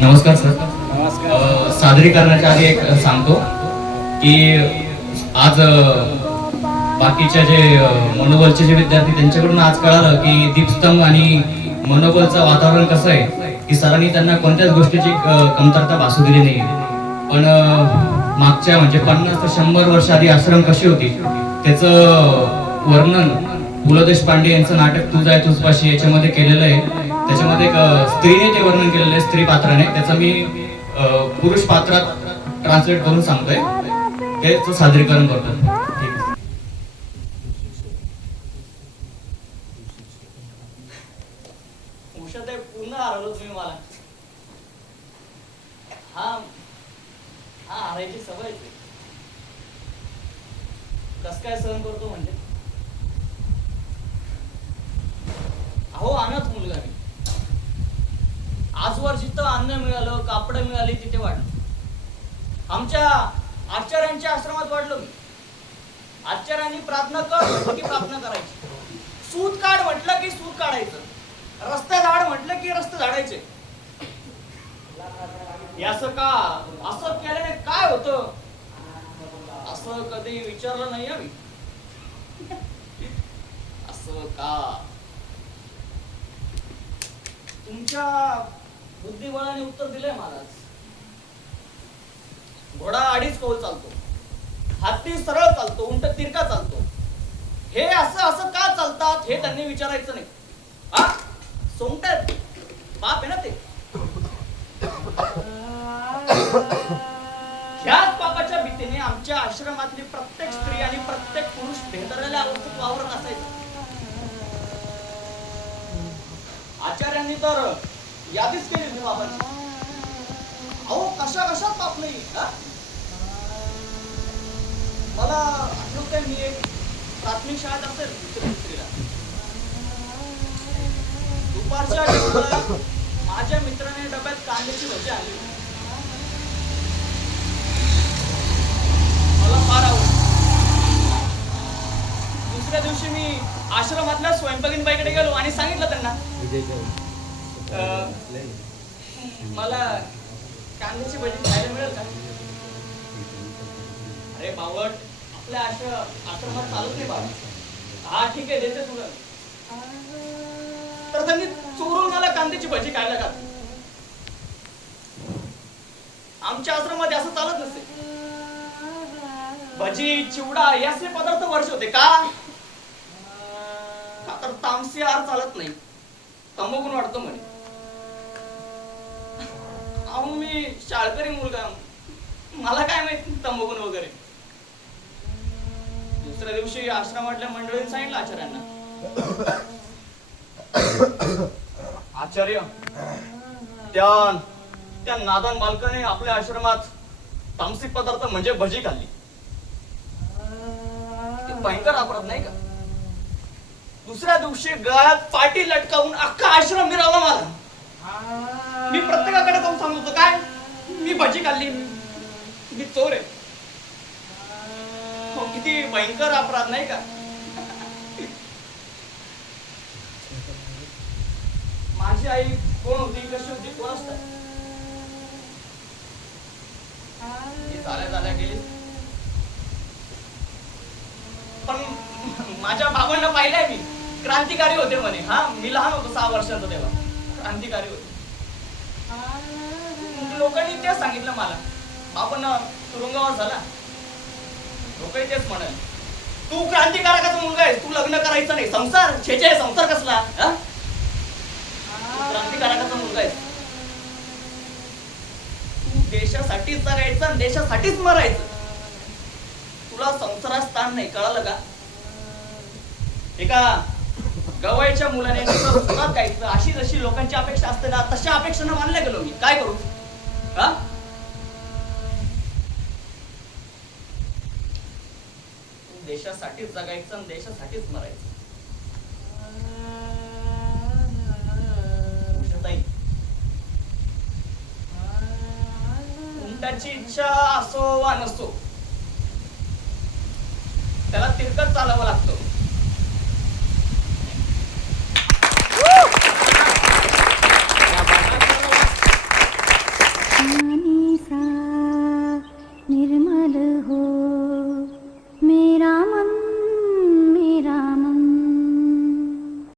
नमस्कार सर. सादरीकरणाच्या आधी एक सांगतो की आज बाकीच्या जे मनोबलचे जे विद्यार्थी त्यांच्याकडून आज कळालं की दीपस्तंभ आणि मनोबलचं वातावरण कसं आहे की सरांनी त्यांना कोणत्याच गोष्टीची कमतरता भासू दिली नाही. पण मागच्या म्हणजे 50 ते 100 वर्ष आधी आश्रम कशी होती त्याचं वर्णन पु ल देशपांडे यांचं नाटक तुझ आहे तुझपाशी याच्यामध्ये केलेलं आहे. त्याच्यामध्ये एक स्त्रीने ते वर्णन केलेलं आहे, स्त्री पात्राने. त्याचं मी पुरुष पात्रात ट्रान्सलेट करून सांगतोय, त्याचं सादरीकरण करतो. पूर्ण हरवलं तुम्ही मला. हा हा हारायची सवय कस काय सहन करतो म्हणजे. अहो अनाथ मुलगा मी. आजवर जिथं अन्न मिळालं, कापड मिळाली तिथे वाढलं. आमच्या आचार्यांच्या आश्रमात वाढलो मी. आचार्यांनी प्रार्थना कर की प्रार्थना करायची, सूत काढ म्हटलं की सूत काढायचं, रस्ते झाड म्हटलं की रस्ते झाडायचे. असं का, असं केल्याने काय होतं असं कधी विचारलं नाही आम्ही. असं का. तुमच्या बुद्धिबळाने उत्तर दिलंय महाराज. घोडा 2.5 कौल चालतो, हत्ती सरळ चालतो, उंट तिरका चालतो. हे असं असं का चालतात हे त्यांनी विचारायचं नाही. हा सोंगट्यात बाप आहे ना ते. ह्याच पापाच्या भीतीने आमच्या आश्रमातली प्रत्येक स्त्री आणि प्रत्येक पुरुष भेदरलेल्या अवस्थेत वावरत असायचं. आचार्यांनी तर यादीच केली होती बाबांची. अहो कशा कशात पाप नाही. मला आठवतंय मी एक प्राथमिक शाळेत असेल दुसरीला. दुपारच्या जेवणाला माझ्या मित्राने डब्यात कांद्याची भजी आणली. मला फार आवडली. दुसऱ्या दिवशी मी आश्रमातल्या स्वयंपाकीन बाईकडे गेलो आणि सांगितलं त्यांना मला कांद्याची भजी खायला मिळेल का. अरे बावट, आपल्या आश्रमात चालत नाही बाबा. हा ठीक आहे देते तुला. तर त्यांनी चोरून मला कांद्याची भजी खायला घातली. आमच्या आश्रमामध्ये असं चालत नसते. भजी चिवडा याचे पदार्थ वर्ष होते का तर तामसी आहार चालत नाही, तंबाखून वाढतो म्हणे. अहो मी शाळकरी मुलगा, मला काय माहिती तंबाखून वगैरे. दुसऱ्या दिवशी आश्रमातल्या मंडळीने सांगितलं आचार्यांना. आचार्य, त्या नादान बालकाने आपल्या आश्रमात तामसिक पदार्थ म्हणजे भजी खाल्ली. भयंकर अपराध नाही का. दुसऱ्या दिवशी गळ्यात पाटी लटकावून अख्खा आश्रम मिरवला मला. मी प्रत्येकाकडे जाऊन सांगतो काय मी भजी खाल्ली, मी चोर आहे. किती भयंकर अपराध नाही का. माझी आई कोण होती, कशी होती, कोण असतात झाल्या गेली. पण माझ्या बाबांना पाहिलंय मी, क्रांतिकारी होते म्हणे. हा मी लहान होतो 6 वर्षाचा तेव्हा. क्रांतिकारी होते. लोकांनी तेच सांगितलं मला. बाबांना तुरुंगवास झाला. लोकही तेच म्हणाले तू क्रांतिकारकाचा मुलगा आहेस, तू लग्न करायचं नाही, संसार छेचे संसार कसला. क्रांतिकारकाचा मुलगा आहेस, तू देशासाठीच जगायचं आणि देशासाठीच मरायचं. तुला संसारात स्थान नाही, कळालं का. एका गवळीच्या मुलाने सुरात गायचं अशी जशी लोकांची अपेक्षा असते ना, तशा अपेक्षांना मानल्या गेलो मी. काय करू. देशासाठीच जगायचं आणि देशासाठीच मरायचं. उंटाची इच्छा असो वा नसो त्याला तिरकत चालावं लागतं.